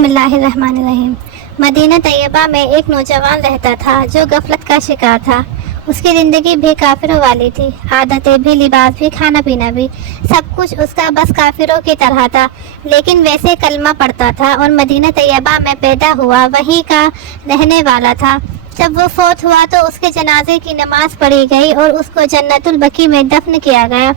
بسم اللہ الرحمن الرحیم۔ مدینہ طیبہ میں ایک نوجوان رہتا تھا جو غفلت کا شکار تھا۔ اس کی زندگی بھی کافروں والی تھی، عادتیں بھی، لباس بھی، کھانا پینا بھی، سب کچھ اس کا بس کافروں کی طرح تھا، لیکن ویسے کلمہ پڑھتا تھا اور مدینہ طیبہ میں پیدا ہوا، وہیں کا رہنے والا تھا۔ جب وہ فوت ہوا تو اس کے جنازے کی نماز پڑھی گئی اور اس کو جنت البقیع میں دفن کیا گیا۔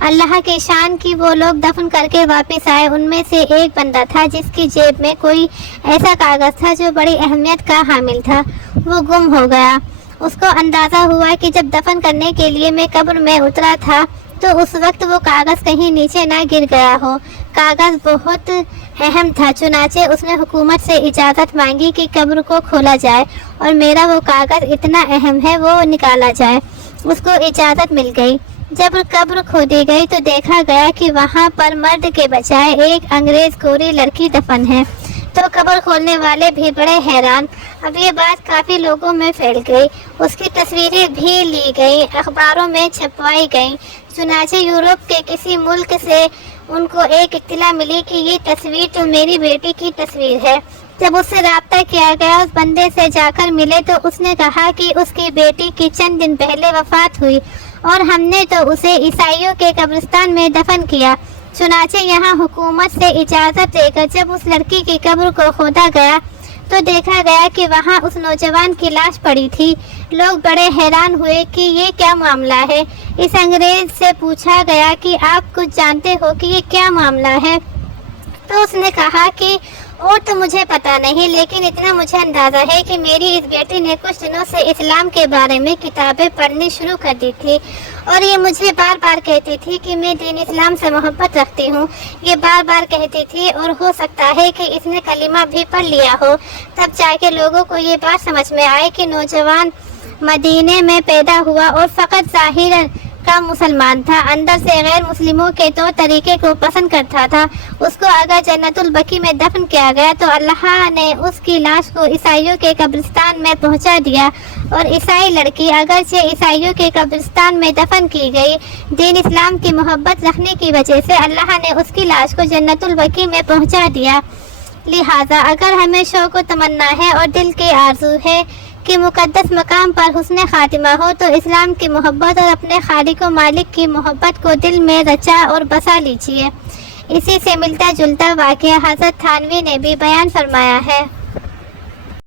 اللہ کی شان کی وہ لوگ دفن کر کے واپس آئے۔ ان میں سے ایک بندہ تھا جس کی جیب میں کوئی ایسا کاغذ تھا جو بڑی اہمیت کا حامل تھا۔ وہ گم ہو گیا۔ اس کو اندازہ ہوا کہ جب دفن کرنے کے لیے میں قبر میں اترا تھا تو اس وقت وہ کاغذ کہیں نیچے نہ گر گیا ہو۔ کاغذ بہت اہم تھا، چنانچہ اس نے حکومت سے اجازت مانگی کہ قبر کو کھولا جائے اور میرا وہ کاغذ اتنا اہم ہے وہ نکالا جائے۔ اس کو اجازت مل گئی۔ جب قبر کھودی گئی تو دیکھا گیا کہ وہاں پر مرد کے بجائے ایک انگریز گوری لڑکی دفن ہے۔ تو قبر کھولنے والے بھی بڑے حیران۔ اب یہ بات کافی لوگوں میں پھیل گئی۔ اس کی تصویریں بھی لی گئیں، اخباروں میں چھپوائی گئیں۔ چنانچہ یورپ کے کسی ملک سے ان کو ایک اطلاع ملی کہ یہ تصویر تو میری بیٹی کی تصویر ہے۔ جب اس سے رابطہ کیا گیا، اس بندے سے جا کر ملے تو اس نے کہا کہ اس کی بیٹی کی چند دن پہلے وفات ہوئی اور ہم نے تو اسے عیسائیوں کے قبرستان میں دفن کیا۔ چنانچہ یہاں حکومت سے اجازت لے کر جب اس لڑکی کی قبر کو کھودا گیا تو دیکھا گیا کہ وہاں اس نوجوان کی لاش پڑی تھی۔ لوگ بڑے حیران ہوئے کہ یہ کیا معاملہ ہے۔ اس انگریز سے پوچھا گیا کہ آپ کچھ جانتے ہو کہ یہ کیا معاملہ ہے؟ تو اس نے کہا کہ اور تو مجھے پتا نہیں، لیکن اتنا مجھے اندازہ ہے کہ میری اس بیٹی نے کچھ دنوں سے اسلام کے بارے میں کتابیں پڑھنی شروع کر دی تھی اور یہ مجھے بار بار کہتی تھی کہ میں دین اسلام سے محبت رکھتی ہوں۔ یہ بار بار کہتی تھی اور ہو سکتا ہے کہ اس نے کلمہ بھی پڑھ لیا ہو۔ تب جا کے لوگوں کو یہ بات سمجھ میں آئی کہ نوجوان مدینے میں پیدا ہوا اور فقط ظاہر کا مسلمان تھا، اندر سے غیر مسلموں کے طور طریقے کو پسند کرتا تھا۔ اس کو اگر جنت البقیع میں دفن کیا گیا تو اللہ نے اس کی لاش کو عیسائیوں کے قبرستان میں پہنچا دیا، اور عیسائی لڑکی اگرچہ عیسائیوں کے قبرستان میں دفن کی گئی، دین اسلام کی محبت رکھنے کی وجہ سے اللہ نے اس کی لاش کو جنت البقیع میں پہنچا دیا۔ لہٰذا اگر ہمیں شوق و تمنا ہے اور دل کی آرزو ہے کہ مقدس مقام پر حسن خاتمہ ہو تو اسلام کی محبت اور اپنے خالق و مالک کی محبت کو دل میں رچا اور بسا لیجیے۔ اسی سے ملتا جلتا واقعہ حضرت تھانوی نے بھی بیان فرمایا ہے۔